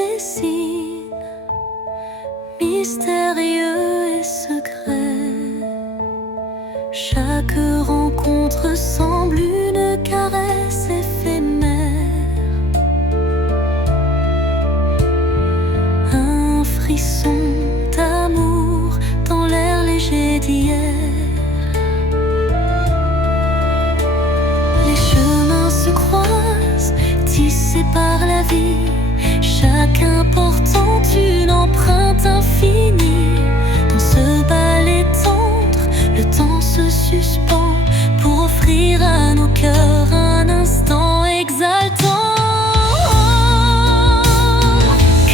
ces signes mystérieux et secrets. Chaque rencontre semble une caresse éphémère, un frisson d'amour dans l'air léger d'hier. Les chemins se croisent, tissés par la vie, chacun portant une empreinte infinie. Dans ce ballet tendre, le temps se suspend pour offrir à nos cœurs un instant exaltant.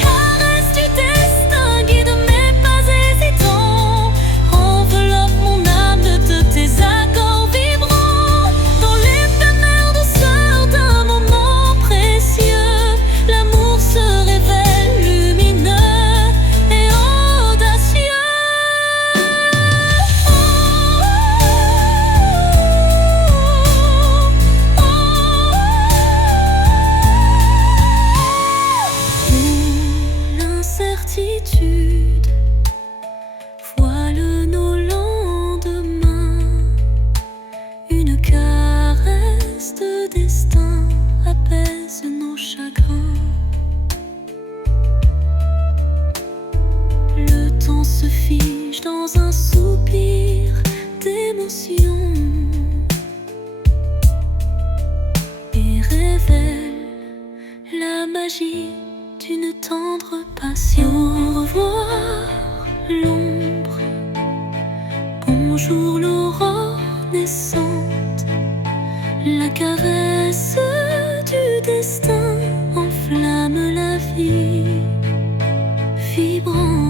Caresse du destin, guide mes pas hésitants, enveloppe mon âme de tes accords vibrants. Dans l'éphémère douceur d'un moment précieux, l'amour se révèle lumineux et audacieux. L'incertitude voile nos lendemains, une caresse de destin apaise nos chagrins. Le temps se fige dans un soupir d'émotion et révèle la magie d'une tendre passion. Au revoir l'ombre, bonjour l'aurore naissante. La caresse du destin enflamme la vie vibrante.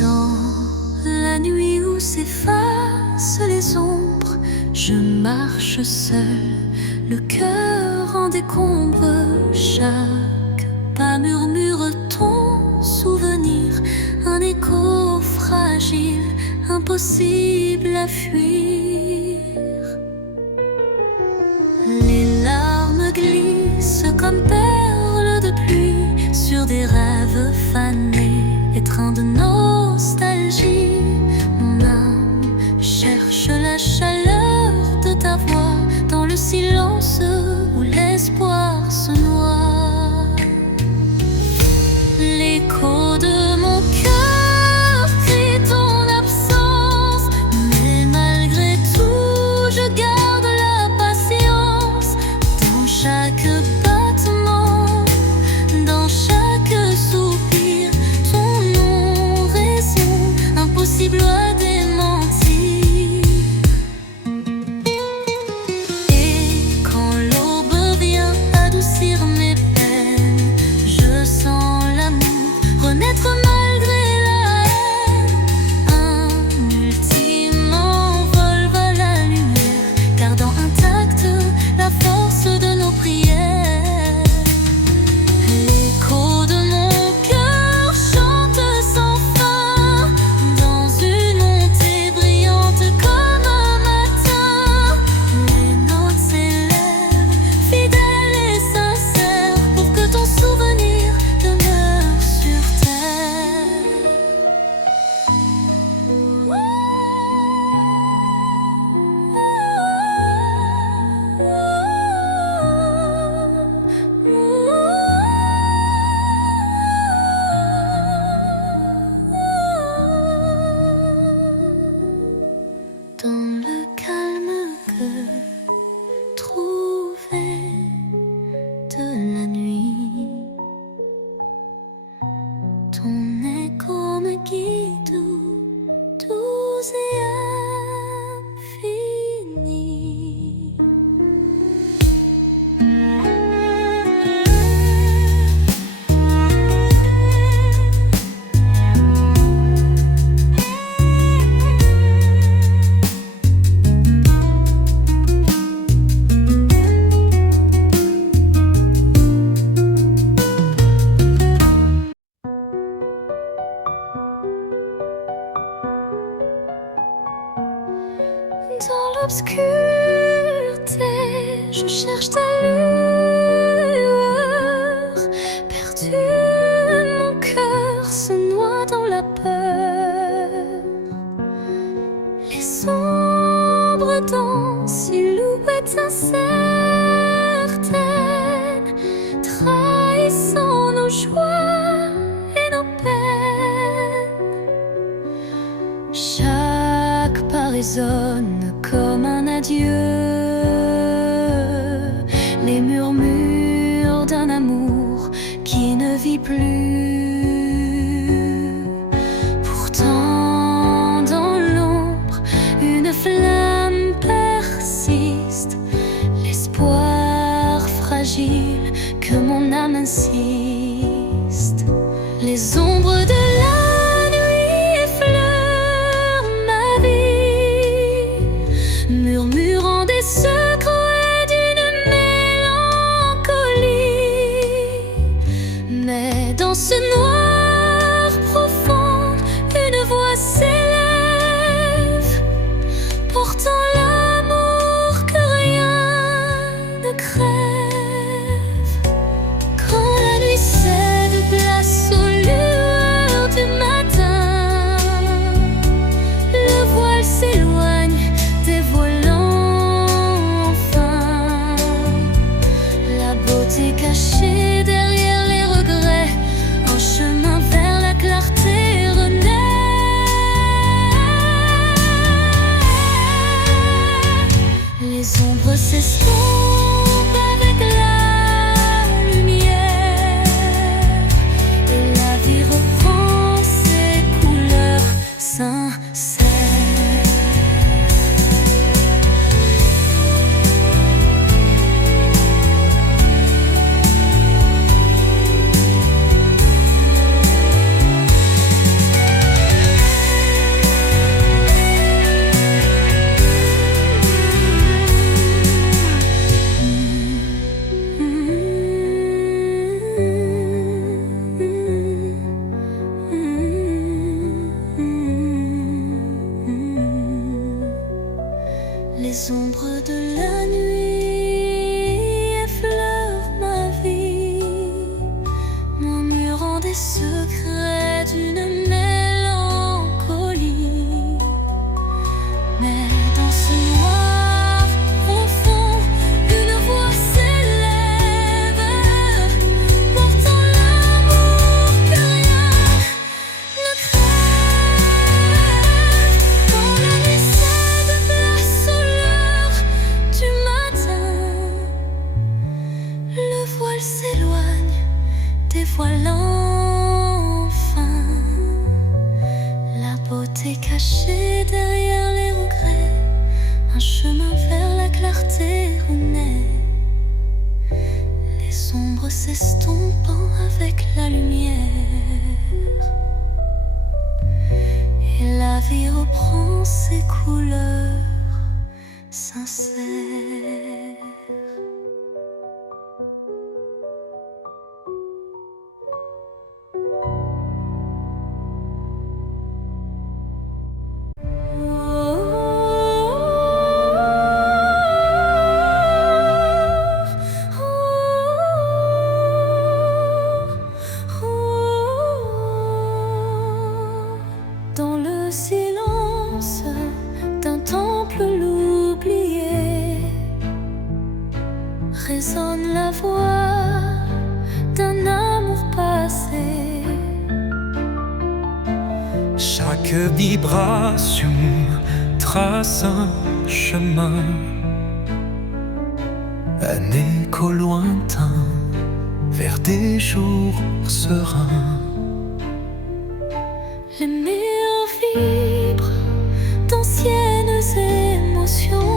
Dans la nuit où s'effacent les ombres, je marche seul, le cœur en décombre. Chaque pas murmure ton souvenir, un écho fragile, impossible à fuir. Les larmes glissent comme perles de pluie sur des rêves fanés, étreints de nostalgie. Mon âme cherche la chaleur de ta voix dans le silence où l'espoir se noie. L'écho de mon cœur crie ton absence, mais malgré tout je garde la patience. Dans chaque battement, dans chaque soupir, ton nom résonne. Je cherche ta lueur, perdu, mon cœur se noie dans la peur. Les ombres dansent, silhouettes incertaines, trahissant nos joies et nos peines. Chaque pas résonne comme un adieu, les murmures d'un amour qui ne vit plus. Pourtant dans l'ombre, une flamme persiste, l'espoir fragile que mon âme insiste. Les ombres de la nuit effleurent ma vie, murmurant des secrets d'une mélancolie. Mais dans ce noir profond, une voix s'élève, portant l'amour que rien ne crève. Quand la nuit cède place aux lueurs du matin, le voile s'éloigne, dévoilant enfin la beauté cachée derrière les regrets. Un chemin vers la clarté renaît. Les ombres s'estompent avec la lumière, et la vie reprend ses couleurs sincères. Les ombres de la nuit effleurent ma vie, murmurant des secrets d'une mélancolie. Mais dans ce noir profond, une voix s'élève, portant l'amour que rien ne crève. Quand la nuit cède place aux lueurs du matin, le voile s'éloigne, dévoilant enfin la beauté cachée derrière les regrets. Un chemin vers la clarté renaît, les ombres s'estompant avec la lumière, et la vie reprend ses couleurs sincères. Dans le silence d'un temple l'oublié, résonne la voix d'un amour passé. Chaque vibration trace un chemin, un écho lointain vers des jours sereins. Les murs vibrent d'anciennes émotions,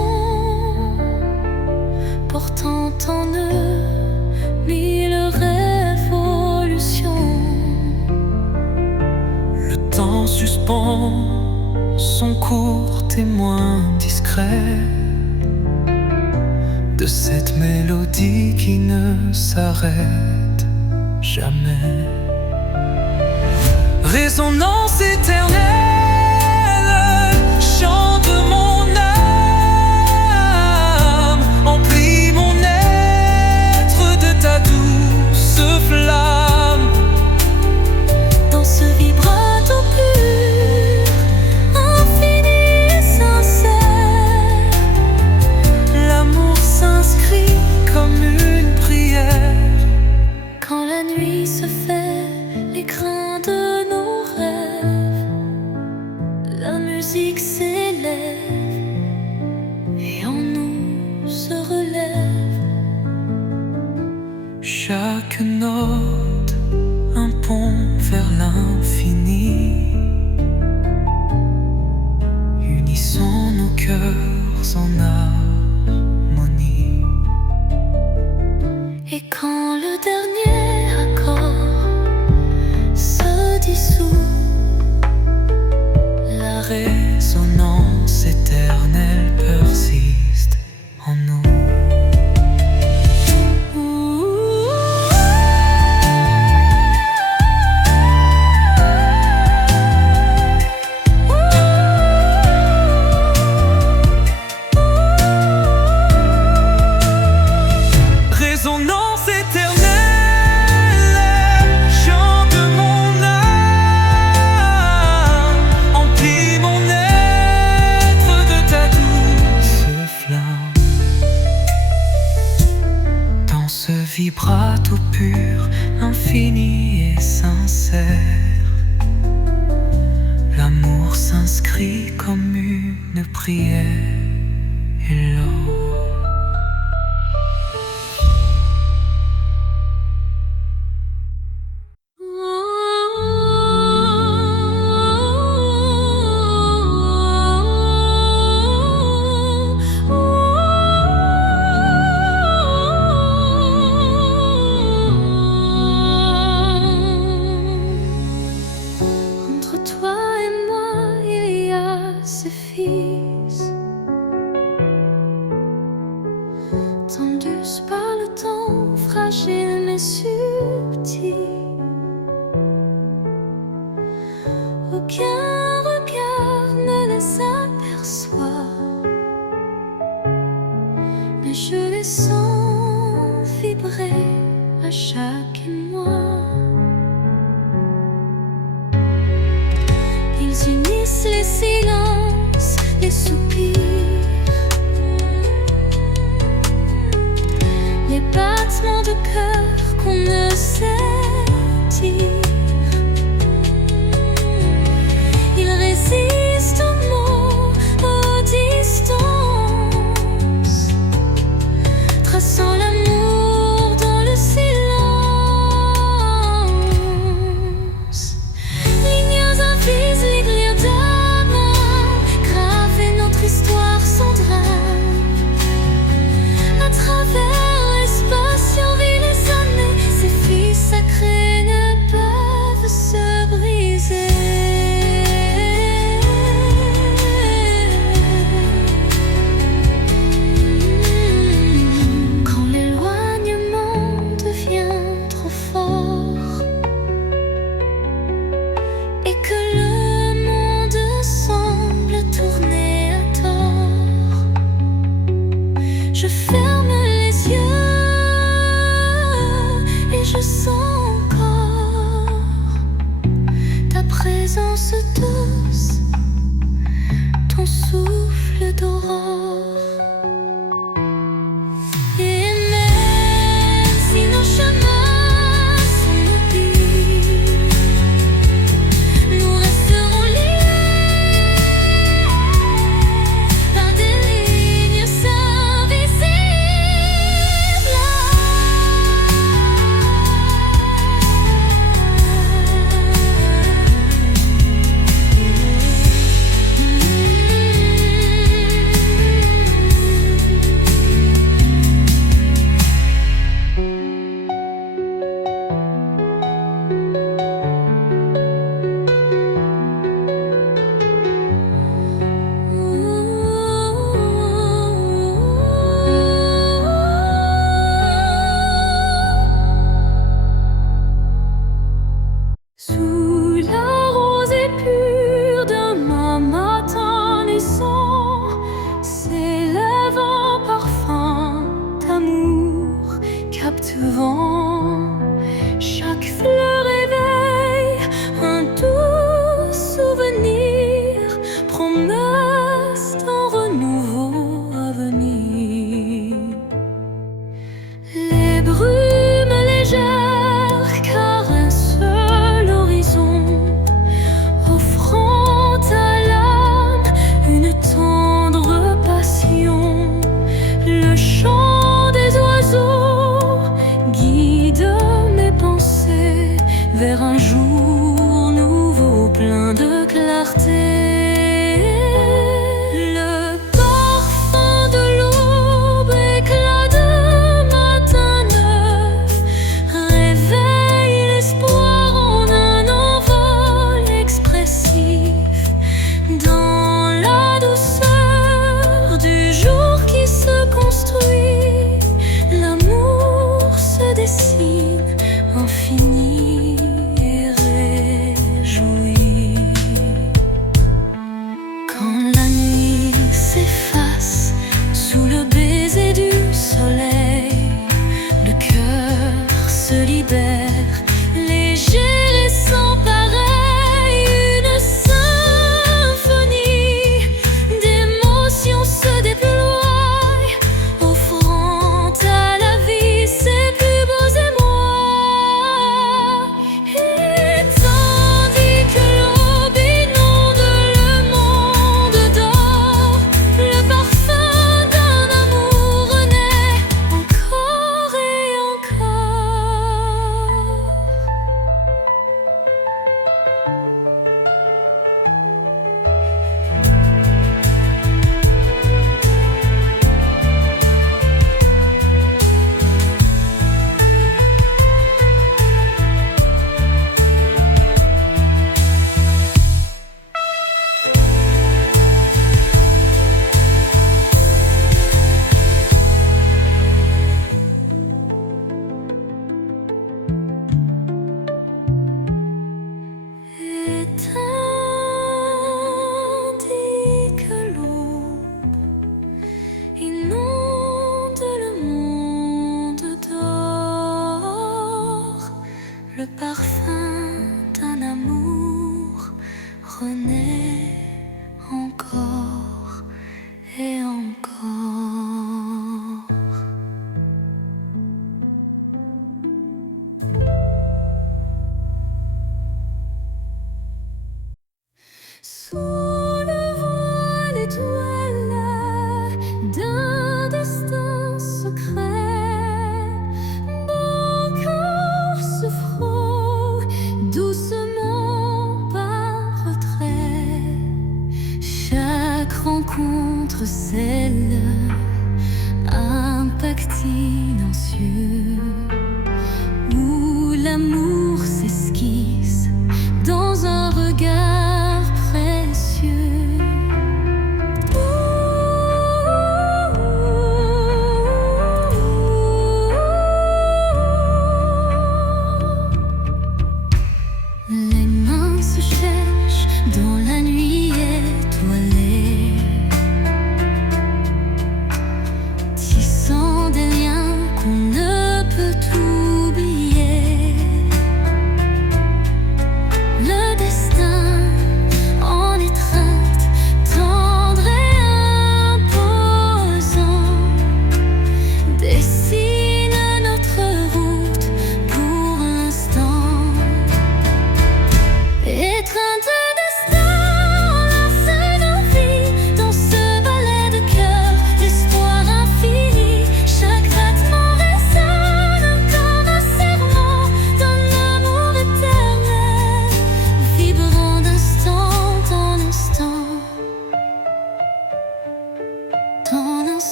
portant en eux mille révolutions. Le temps suspend son court témoin discret de cette mélodie qui ne s'arrête jamais. Résonance éternelle, chante mon âme, emplit mon chaque note un pont vers l'infini. Unissons nos cœurs en harmonie. Et quand le dernier accord se dissout, la résonance éternelle persiste en nous. Résonance éternelle, chant de mon âme, emplis mon être de ta douce flamme. Dans ce vibrato pur, infini et sincère, l'amour s'inscrit comme une prière et l'or. Entre toi et moi, il y a ce fils, tendus par le temps, fragile mais subtil. Aucun regard ne les aperçoit, mais je les sens vibrer à chaque émoi. Ils unissent les silences, les soupirs, les battements de cœur qu'on ne sait dire. Ils résistent aux mots, aux distances, traçant l'amour dans le silence. Lignes invisibles, histoire sans drame. À travers l'espace survit les années, ces filles sacrées ne peuvent se briser. Quand l'éloignement devient trop fort et que le monde semble tourner, je ferme les yeux et je sens encore ta présence douce, ton souffle d'aurore. Et même si nos chemins sont mobiles, nous resterons liés par des lignes invisibles.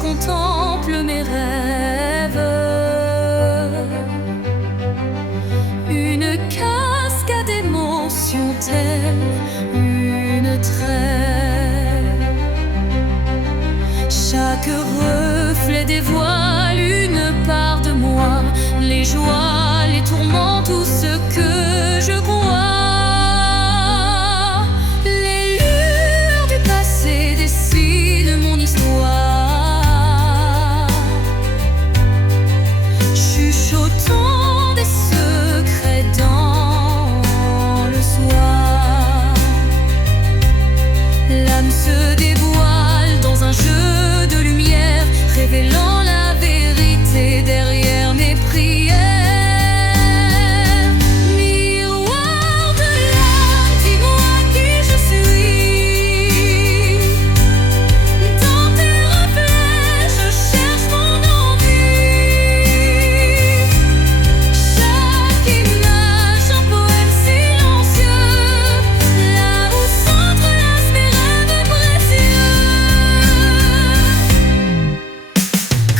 contemple mes rêves. Une cascade d'émotions telle une trêve. Chaque reflet dévoile une part de moi, les joies, les tourments, tout ce que je crois. Les lueurs du passé dessinent mon histoire, chuchotant des secrets dans le soir. L'âme se dévoile dans un jeu de lumière, révélant la vérité derrière mes prières. Miroir de l'âme, dis-moi qui je suis. Dans tes reflets, je cherche mon envie. Chaque image, un poème silencieux, là où s'entrelacent mes rêves précieux.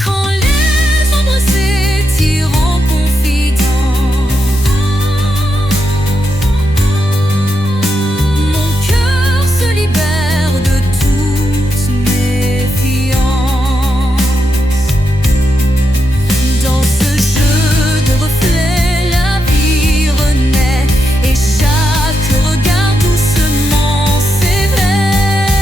Quand les ombres s'étirent en confidence, mon cœur se libère de toute méfiance. Dans ce jeu de reflets, la vie renaît et chaque regard doucement s'éveille.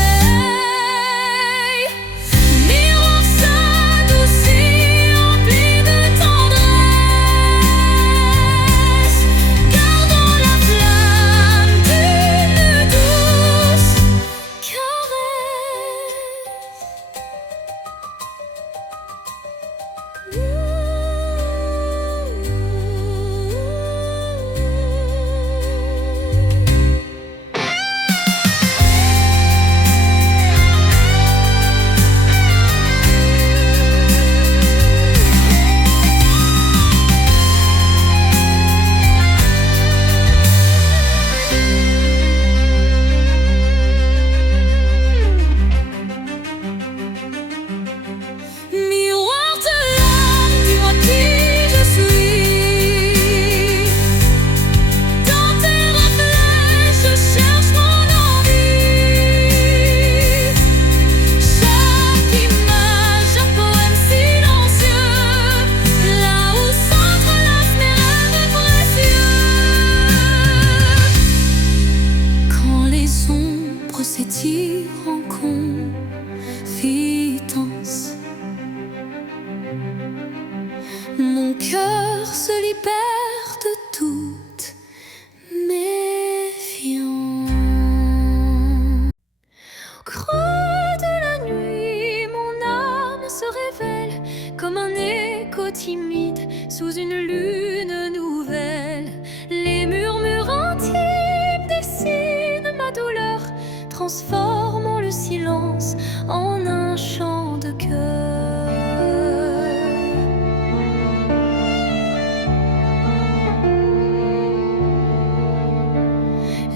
Miroir s'adoucit, empli de tendresse, gardant la flamme d'une douce Miroir de l'âme, dis-moi qui je suis. Dans tes reflets, je cherche mon envie. Chaque image, un poème silencieux, là où s'entrelacent mes rêves précieux. Quand les ombres s'étirent en confidence, mon cœur se libère de toute méfiance. Au creux de la nuit, mon âme se révèle comme un écho timide sous une lune nouvelle. Les murmures intimes dessinent ma douleur, transformant le silence en un chant de cœur.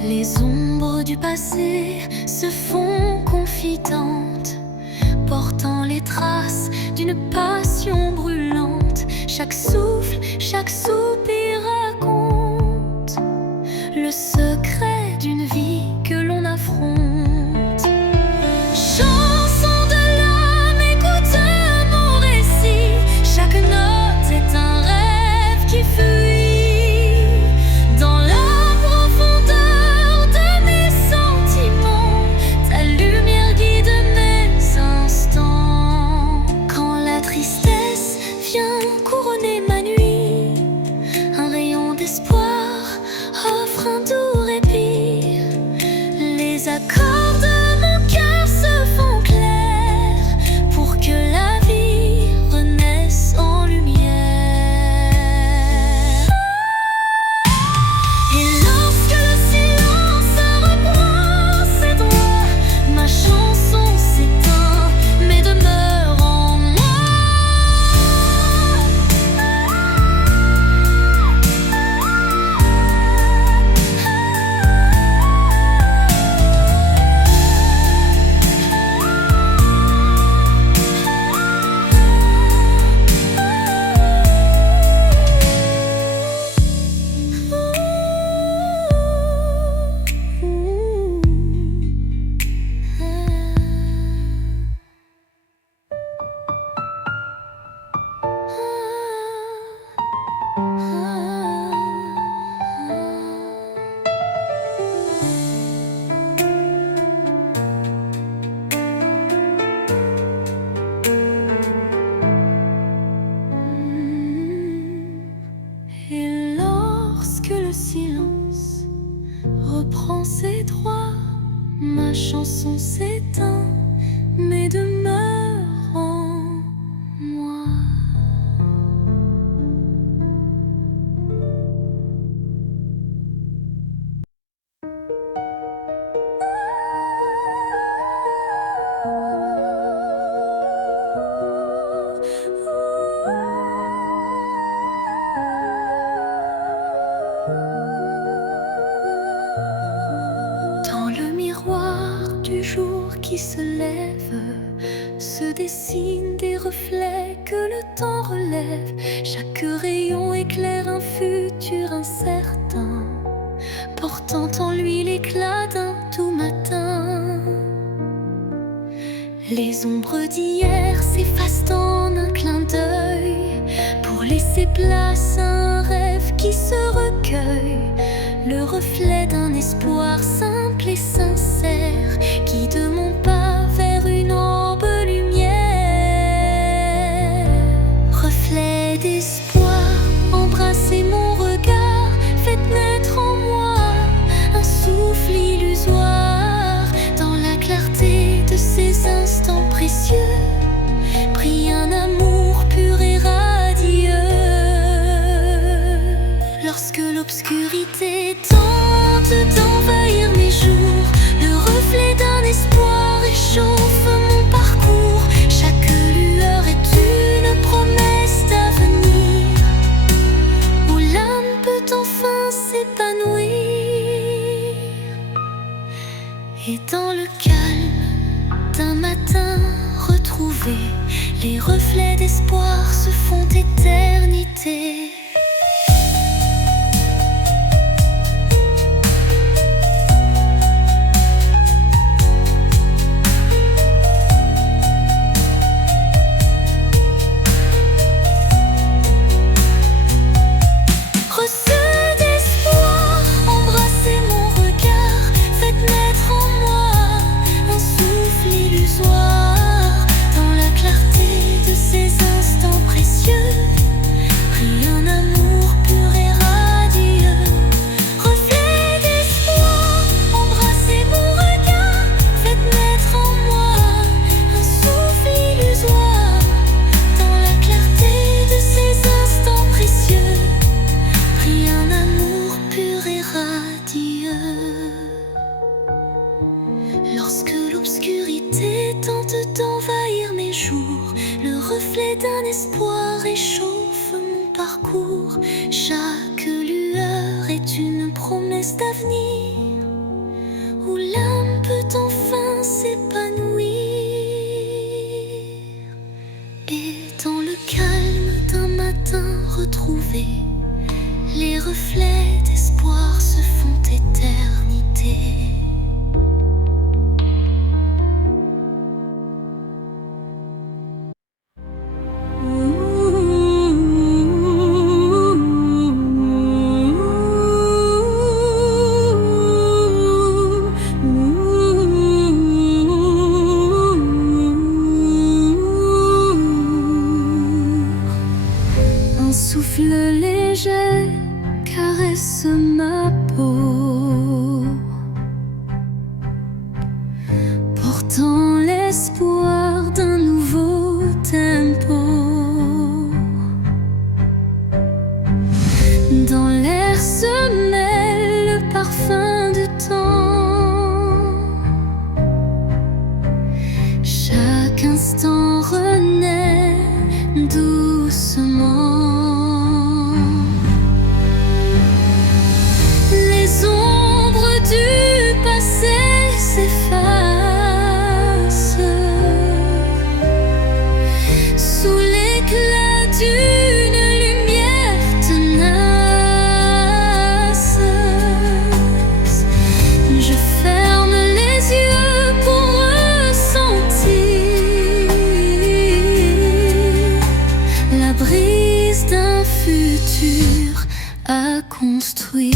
Les ombres du passé se font confidentes, portant les traces d'une passion brûlante. Chaque souffle, chaque soupir raconte le secret d'une vie que l'on affronte. Chanson de l'âme, écoute mon récit. Chaque note est un rêve qui fuit dans la profondeur de mes sentiments. Ta lumière guide mes instants. Quand la tristesse vient couronner ma nuit, un rayon qui se lèvent, se dessinent des reflets que le temps relève. Chaque rayon éclaire un futur incertain, portant en lui l'éclat d'un tout matin. Les ombres d'hier s'effacent en un clin d'œil pour laisser place à un rêve qui se recueille. Le reflet d'un espoir simple et sincère guide mon pas vers une aube lumière. Reflet d'espoir, embrassez mon regard, faites naître en moi un souffle illusoire. Dans la clarté de ces instants précieux brille un amour pur et radieux. Lorsque l'obscurité tente d'envahir mes jours, le reflet d'un espoir réchauffe mon parcours. Chaque lueur est une promesse d'avenir, où l'âme peut enfin s'épanouir. Et dans le calme d'un matin retrouvé, les reflets d'espoir se font éternité. Lorsque l'obscurité tente d'envahir mes jours, le reflet d'un espoir réchauffe mon parcours. Chaque lueur est une promesse d'avenir, où l'âme peut enfin s'épanouir. Et dans le calme d'un matin retrouvé, les reflets d'espoir se font éternité. Un souffle léger caresse ma peau, portant l'espoir d'un nouveau tempo. Dans l'air se mêle le parfum du temps. Chaque instant renaît doucement. Sous l'éclat d'une lumière tenace, je ferme les yeux pour ressentir la brise d'un futur à construire.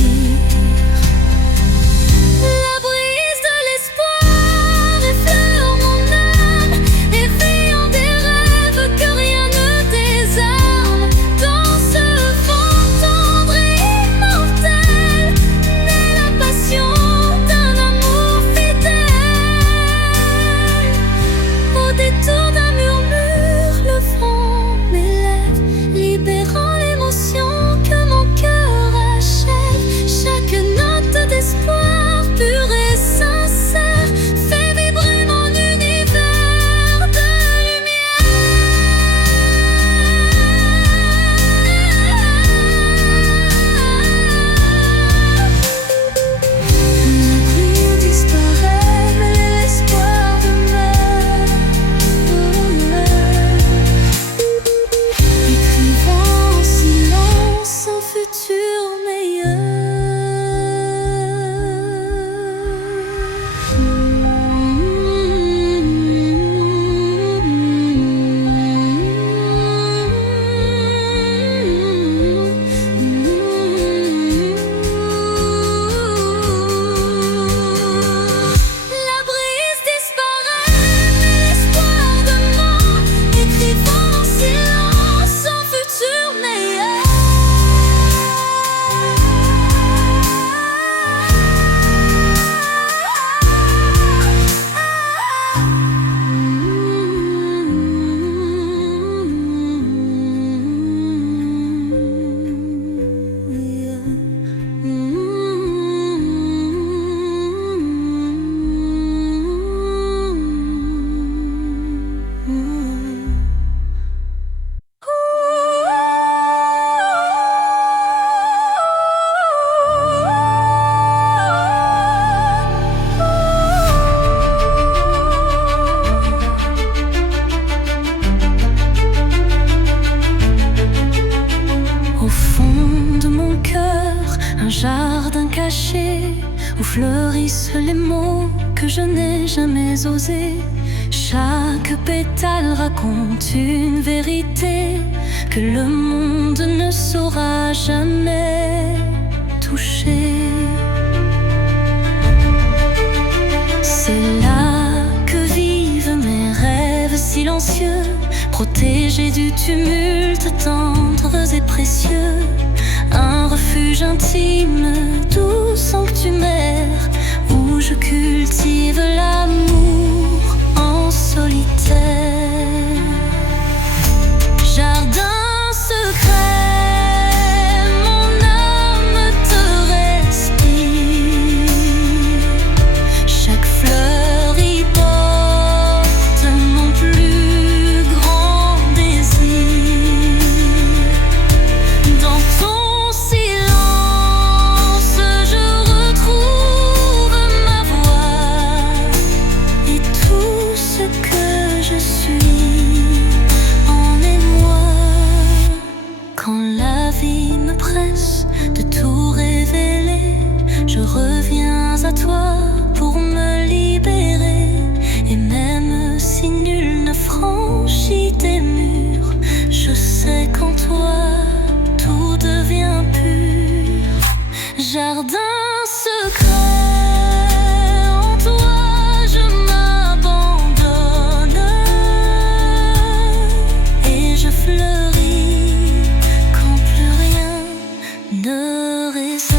où fleurissent les mots que je n'ai jamais osés. Chaque pétale raconte une vérité que le monde ne saura jamais toucher. C'est là que vivent mes rêves silencieux, protégés du tumulte, tendres et précieux. Un refuge intime, doux sanctuaire, où je cultive l'amour en solitaire. Jardin secret, mon âme te respire. Chaque fleur y porte mon plus grand désir. Dans ton silence, je retrouve ma voix et tout ce que je suis en émoi. Quand la vie me presse de tout révéler, je reviens à toi pour me libérer. Et même si nul ne franchit tes murs, je sais qu'en toi tout devient pur. Jardin secret, en toi je m'abandonne et je fleuris quand plus rien ne résonne.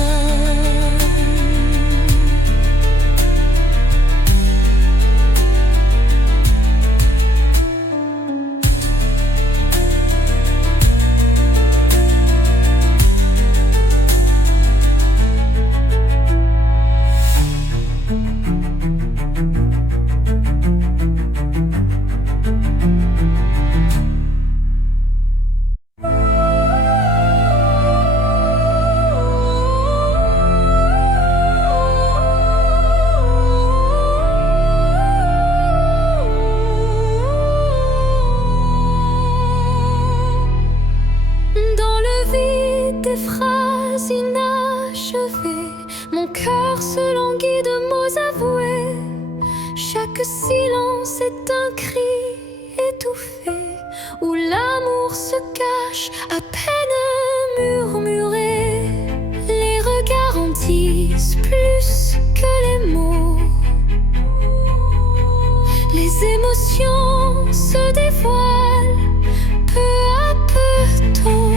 Dans le vide des phrases inachevées, mon cœur se languit de mots avoués. Chaque silence est un cri étouffé, où l'amour se cache à peine murmuré. Les regards en disent plus que les mots. Les émotions se dévoilent peu à peu tôt.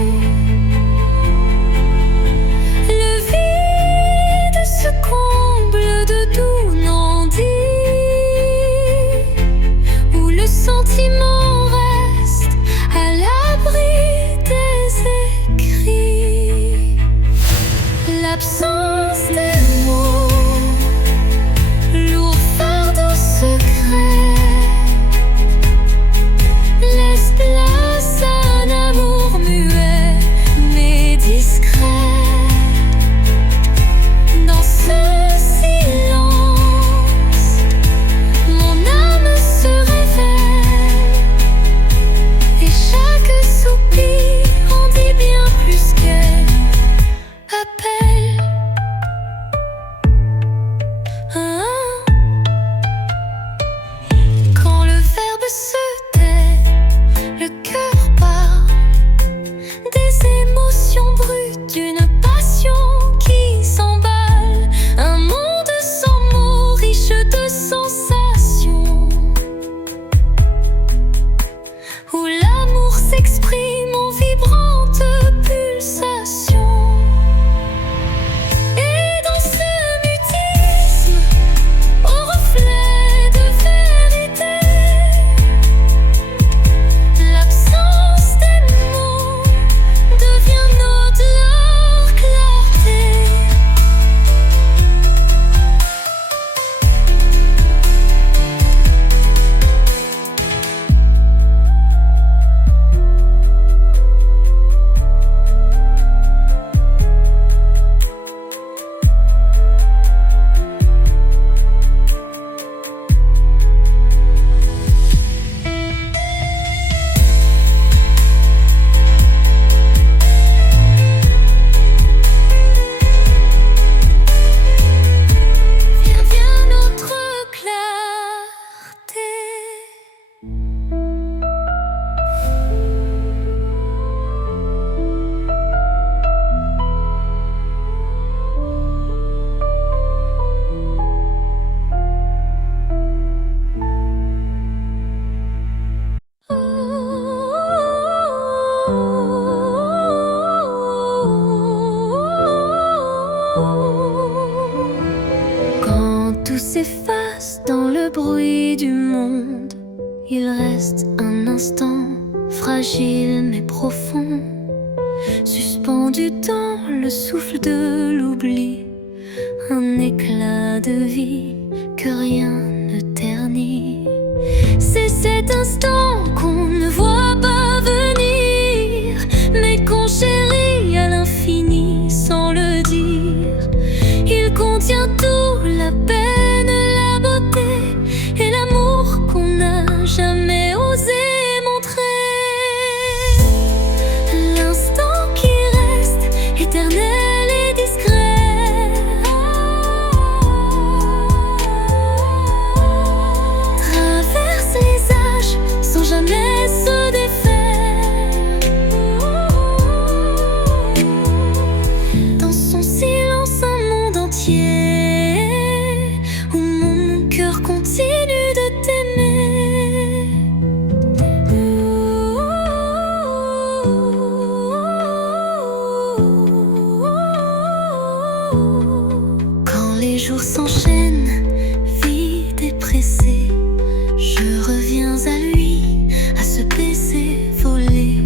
Le vide se comble de doux non-dits, où le sentiment reste à l'abri des fragile mais profond, suspendu dans le souffle de l'oubli, un éclat de vie que rien ne ternit. C'est cet instant qu'on ne voit pas venir, mais qu'on chérit à l'infini sans le dire. Il contient tout, la peine, la beauté et l'amour qu'on n'a jamais osé montrer. L'instant qui reste éternel et discret, traverse les âges sans jamais se défaire. Dans son silence un monde entier, où mon cœur continue de t'aimer. Quand les jours s'enchaînent, vides et pressés, je reviens à lui, à ce baiser volé.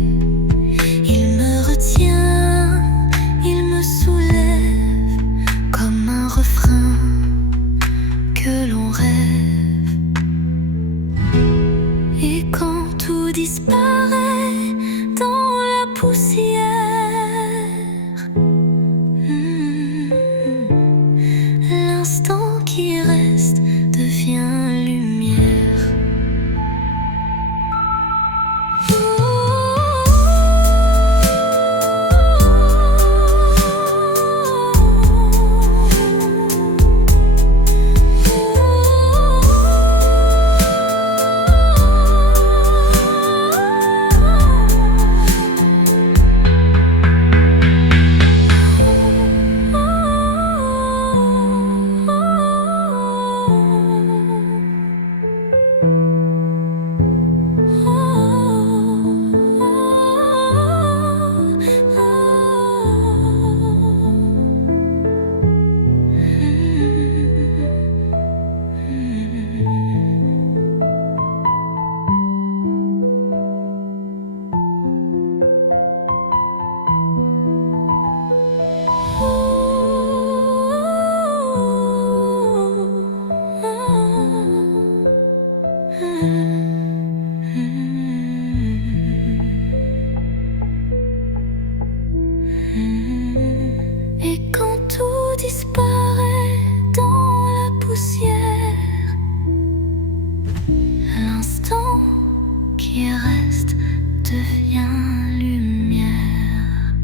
Il me retient, il me soulève, comme un refrain que l'on rêve. Et quand tout disparaît dans la poussière, l'instant qui reste devient lumière. Et quand tout disparaît dans la poussière, l'instant qui reste devient lumière.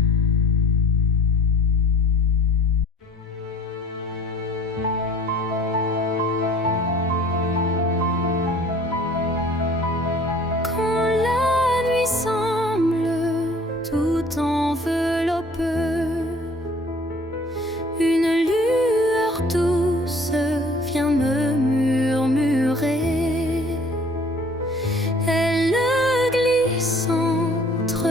Quand la nuit semble tout envelopper, une lueur douce vient me murmurer. Elle glisse entre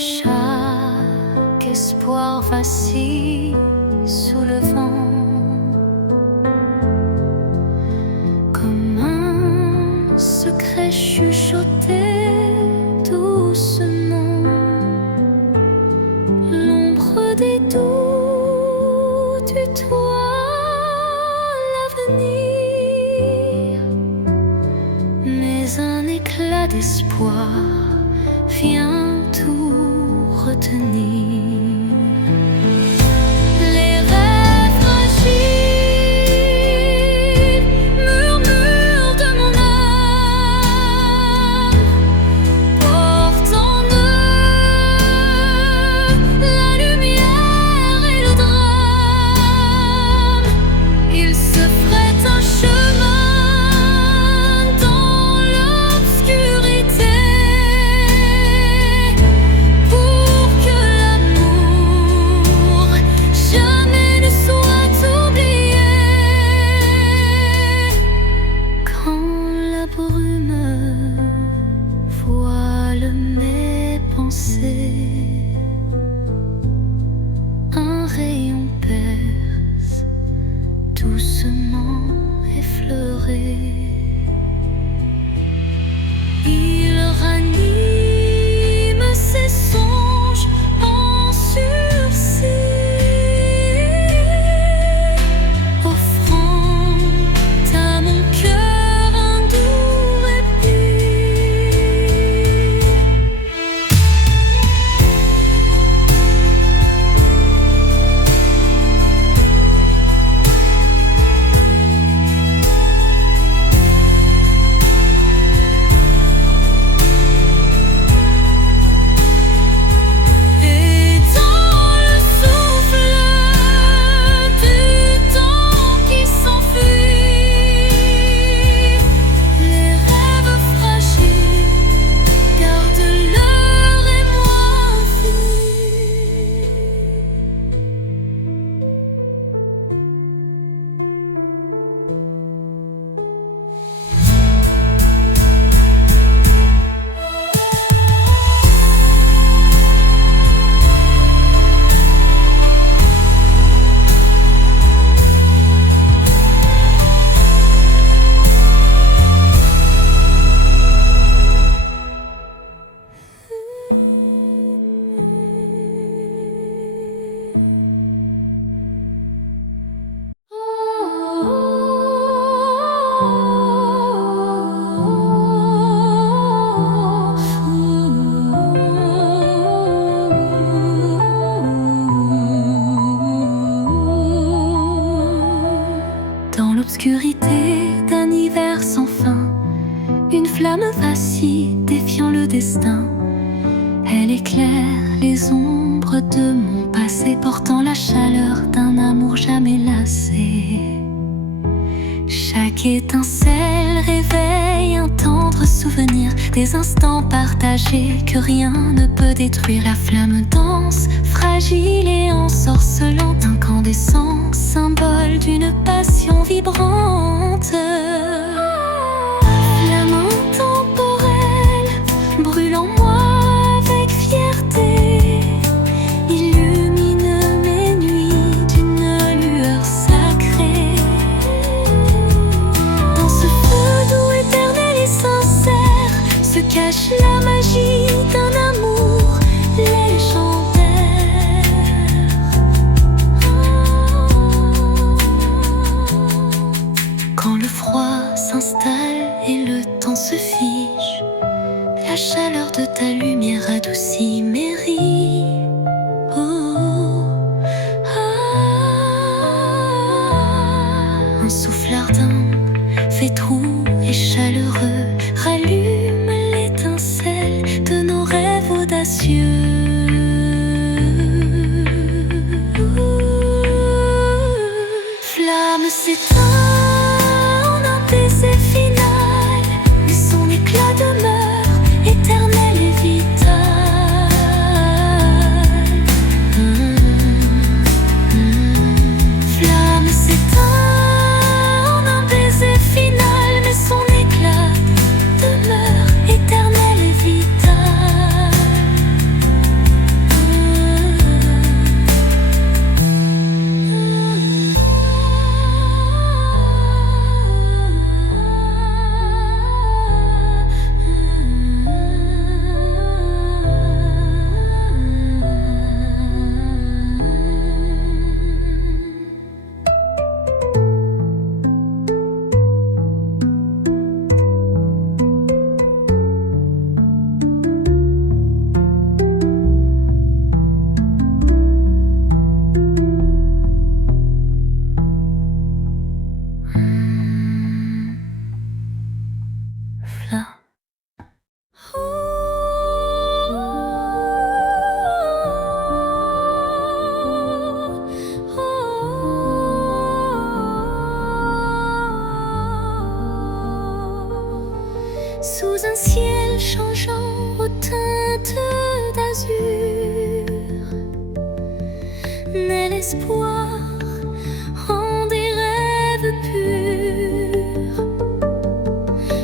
Chaque espoir vacille sous le vent, comme un secret chuchoté doucement. L'ombre des doutes tutoie l'avenir, mais un éclat d'espoir vient tout retenir. Les rêves fragiles murmurent de mon âme, portent en eux la lumière et le drame. Ils se frayent un chemin dans l'obscurité, pour que l'amour jamais ne soit oublié. Quand la brume voile mes pensées, un rayon perce doucement effleuré. Il ranime ses songes en sursis, offrant à mon cœur un doux répit. Et dans le souffle du temps qui s'enfuit, les rêves fragiles gardent leur émoi infini. Dans l'obscurité d'un hiver sans fin, une flamme vacille défiant le destin. Elle éclaire les ombres de mon passé, portant la chaleur d'un amour jamais lassé. Chaque étincelle réveille un tendre souvenir, des instants partagés que rien ne peut détruire. La flamme danse, fragile et ensorcelante, incandescent, symbole d'une passion vibrante. Flamme intemporelle, brûle en moi avec fierté, illumine mes nuits d'une lueur sacrée. Dans ce feu doux, éternel et sincère, se cache la magie d'un amour légendaire. Quand le froid s'installe et le temps se fige, la chaleur de ta lumière adoucit mes rides. Un souffle ardent, fait doux et chaleureux, rallume l'étincelle de nos rêves audacieux. Flamme s'éteint en un baiser final, mais son éclat demeure éternel et vital. Flamme s'éteint en un baiser final, mais son éclat demeure éternel et vital. l'espoir en des rêves purs.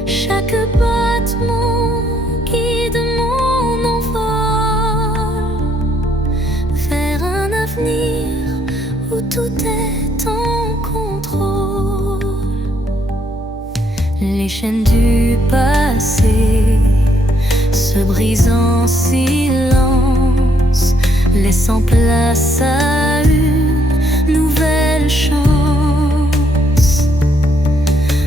Chaque battement guide mon envol vers un avenir où tout est en contrôle. Les chaînes du passé se brisent en silence, laissant place à une nouvelle chance.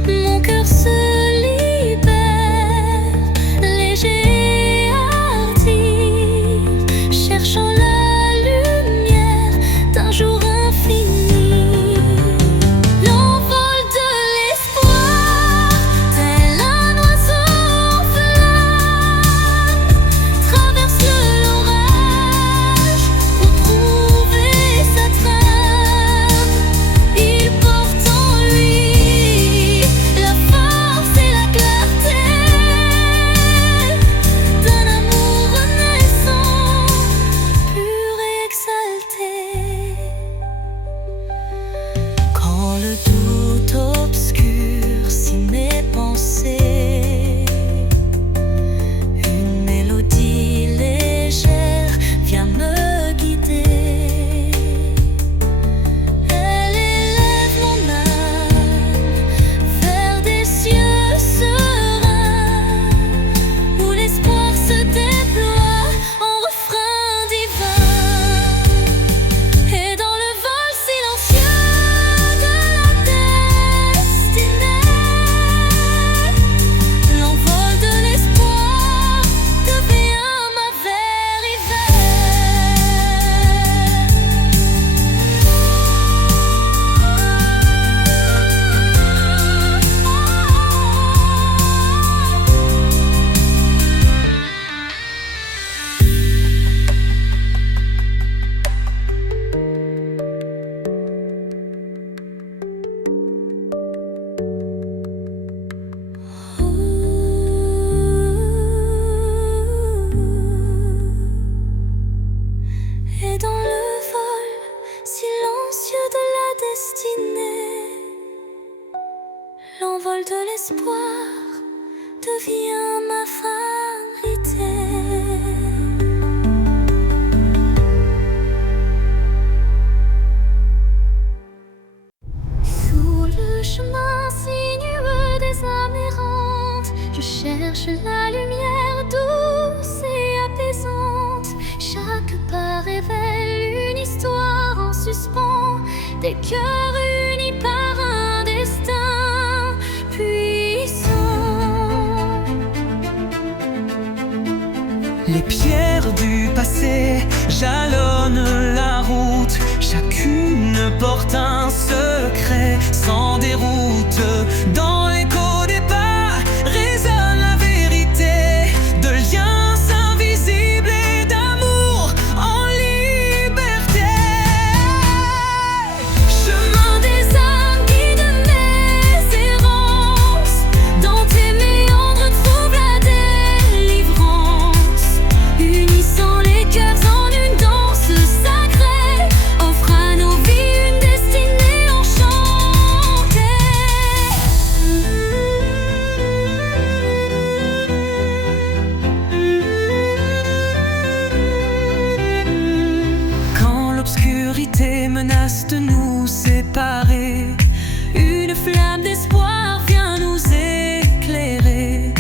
Mon cœur se libère, léger et hardi, cherchant la lumière d'un jour infini. L'envol de l'espoir, tel un oiseau en flamme, traverse l'orage pour trouver sa trame. Il porte en lui la force et la clarté d'un amour renaissant, pur et exalté. Quand le doute obscurcit mes pensées, une mélodie légère vient me guider. Elle élève mon âme vers des cieux sereins, où l'espoir se déploie en refrain divin. Et dans le vol silencieux de la destinée, l'envol de l'espoir devient ma vérité. Et dans le vol silencieux de la destinée, l'envol de l'espoir devient ma vérité. Sous le chemin sinueux des âmes errantes, je cherche la lumière douce et apaisante. Chaque pas révèle une histoire en suspens, des cœurs unis par un destin puissant. Les pierres du passé jalonnent la route, chacune porte un secret sans déroute. Dans l'écho des pas résonne la vérité de liens invisibles et d'amour en liberté. Chemin des âmes, guide mes errances, dans tes méandres trouve la délivrance, unissant les cœurs en une danse sacrée, offre à nos vies une destinée enchantée. Quand l'obscurité menace de nous séparer, une flamme d'espoir vient nous éclairer.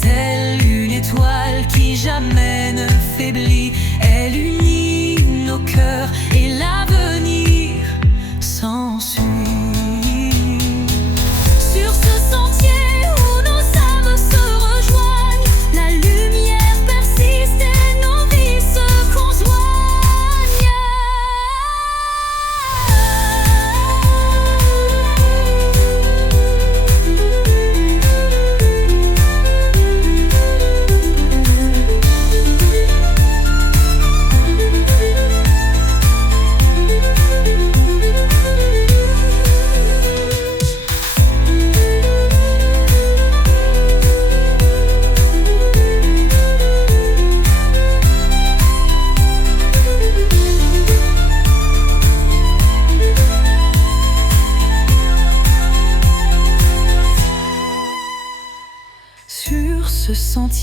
Telle une étoile qui jamais ne faiblit, elle unit nos cœurs et l'avenir s'ensuit. Sur ce sentier où nos âmes se rejoignent, la lumière persiste et nos vies se conjoignent.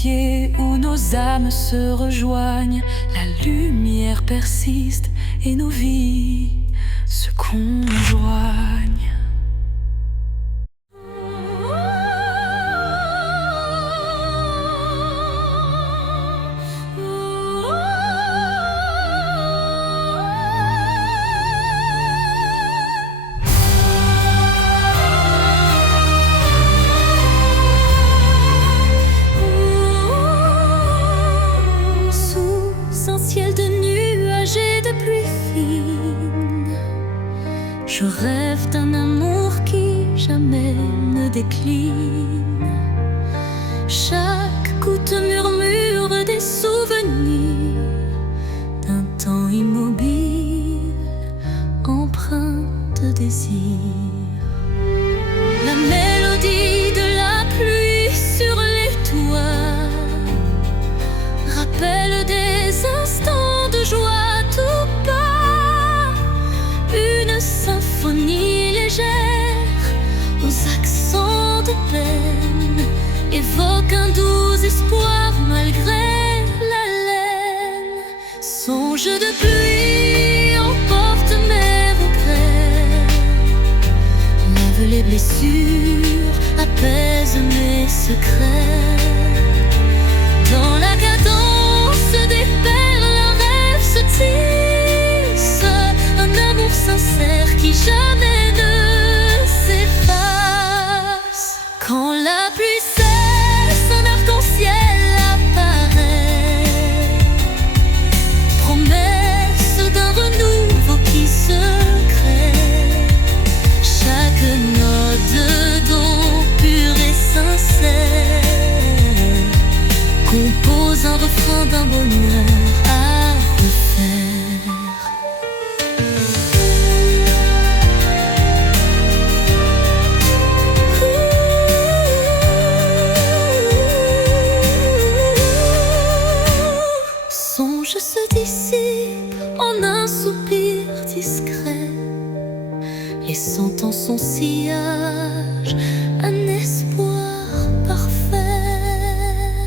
sentier où nos âmes se rejoignent. La lumière persiste et nos vies se conjoignent. Ciel de nuages et de pluie fine, je rêve d'un amour qui jamais ne décline. Chaque goutte murmure des souvenirs d'un temps immobile, empreint de désir. La mélodie de la pluie sur les toits rappelle des instants de joie tout bas, une symphonie légère aux accents de peine évoque un doux espoir malgré la laine. Songe de pluie emporte mes regrets, lave les blessures, apaise mes secrets. Dans la cadence des perles, un rêve se tisse, un amour sincère qui jamais ne s'efface. Quand la pluie cesse, un arc-en-ciel apparaît, promesse d'un renouveau qui se crée. Chaque note d'eau pure et sincère compose un refrain d'un bonheur à refaire. Songe se dissipe en un soupir discret, laissant en son sillage un